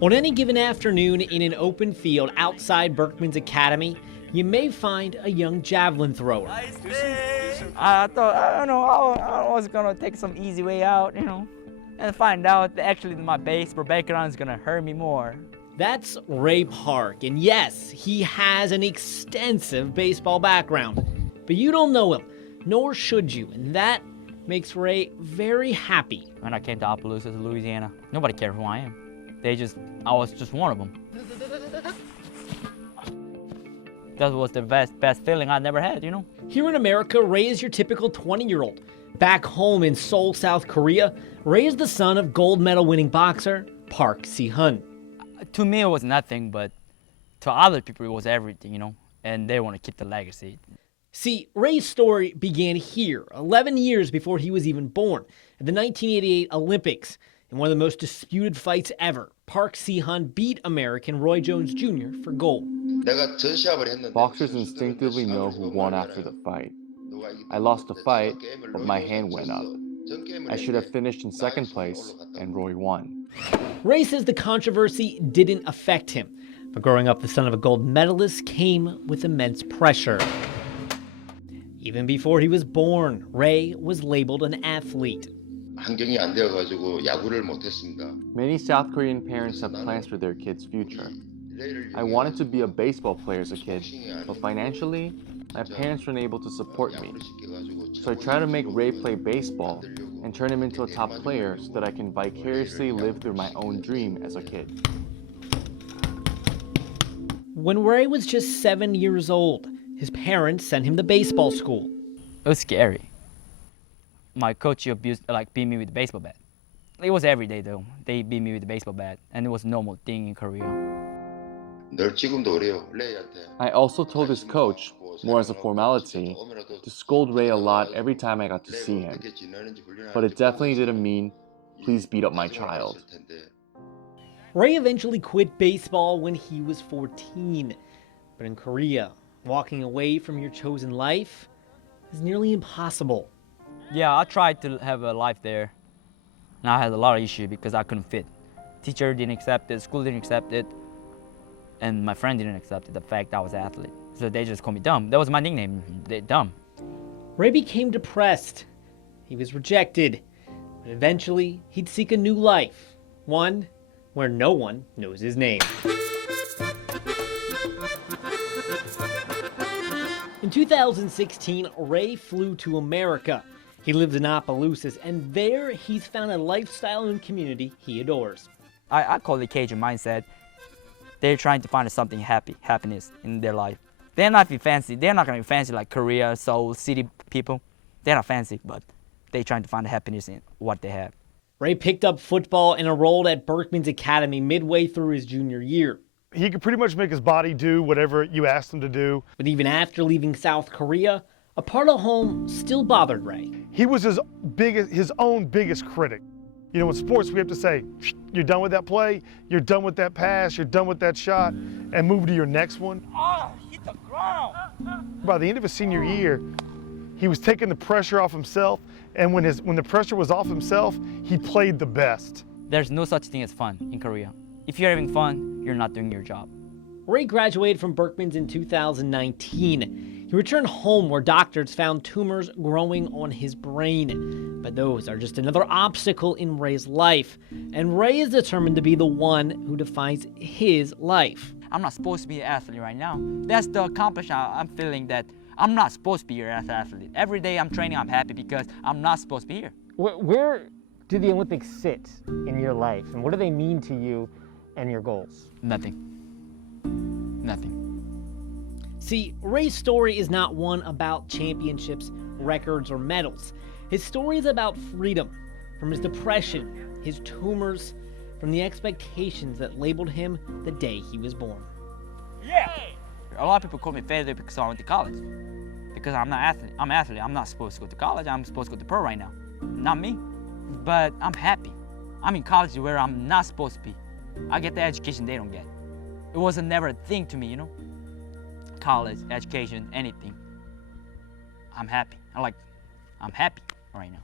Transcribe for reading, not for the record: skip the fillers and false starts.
On any given afternoon in an open field outside Berkman's Academy, you may find a young javelin thrower. I thought, I don't know, I was gonna take some easy way out, and find out that actually my baseball background is gonna hurt me more. That's Ray Park, and yes, he has an extensive baseball background. But you don't know him, nor should you, and that makes Ray very happy. When I came to Opelousas, Louisiana, nobody cared who I am. I was just one of them. That was the best feeling I never had, Here in America, Ray is your typical 20-year-old. Back home in Seoul, South Korea, Ray is the son of gold medal winning boxer Park Si-hun. To me, it was nothing, but to other people, it was everything, and they want to keep the legacy. See, Ray's story began here, 11 years before he was even born, at the 1988 Olympics. In one of the most disputed fights ever, Park Si-hun beat American Roy Jones Jr. for gold. Boxers instinctively know who won after the fight. I lost the fight, but my hand went up. I should have finished in second place, and Roy won. Ray says the controversy didn't affect him, but growing up the son of a gold medalist came with immense pressure. Even before he was born, Ray was labeled an athlete. Many South Korean parents have plans for their kids' future. I wanted to be a baseball player as a kid, but financially, my parents weren't able to support me. So I tried to make Ray play baseball and turn him into a top player so that I can vicariously live through my own dream as a kid. When Ray was just 7 years old, his parents sent him to baseball school. It was scary. My coach beat me with a baseball bat. It was every day though. They beat me with a baseball bat, and it was a normal thing in Korea. I also told his coach, more as a formality, to scold Ray a lot every time I got to see him. But it definitely didn't mean, please beat up my child. Ray eventually quit baseball when he was 14. But in Korea, walking away from your chosen life is nearly impossible. Yeah, I tried to have a life there, and I had a lot of issues because I couldn't fit. Teacher didn't accept it, school didn't accept it, and my friend didn't accept it, the fact I was an athlete. So they just called me dumb. That was my nickname, dumb. Ray became depressed. He was rejected. But eventually, he'd seek a new life. One where no one knows his name. In 2016, Ray flew to America. He lives in Opelousas, and there he's found a lifestyle and community he adores. I call it Cajun mindset. They're trying to find something happiness in their life. They're not fancy. They're not gonna be fancy like Korea, Seoul, city people. They're not fancy, but they're trying to find happiness in what they have. Ray picked up football and enrolled at Berkman's Academy midway through his junior year. He could pretty much make his body do whatever you asked him to do. But even after leaving South Korea, a part of home still bothered Ray. He was his own biggest critic. In sports, we have to say, you're done with that play, you're done with that pass, you're done with that shot, and move to your next one. Oh, hit the ground! By the end of his senior year, he was taking the pressure off himself, and when the pressure was off himself, he played the best. There's no such thing as fun in Korea. If you're having fun, you're not doing your job. Ray graduated from Berkman's in 2019. He returned home where doctors found tumors growing on his brain. But those are just another obstacle in Ray's life. And Ray is determined to be the one who defines his life. I'm not supposed to be an athlete right now. That's the accomplishment I'm feeling, that I'm not supposed to be an athlete. Every day I'm training, I'm happy because I'm not supposed to be here. Where do the Olympics sit in your life? And what do they mean to you and your goals? Nothing. Nothing. See, Ray's story is not one about championships, records, or medals. His story is about freedom, from his depression, his tumors, from the expectations that labeled him the day he was born. Yeah! A lot of people call me failure because I went to college. Because I'm not athlete. I'm an athlete. I'm not supposed to go to college. I'm supposed to go to pro right now. Not me. But I'm happy. I'm in college where I'm not supposed to be. I get the education they don't get. It was never a thing to me, College, education, anything. I'm happy. I'm happy right now.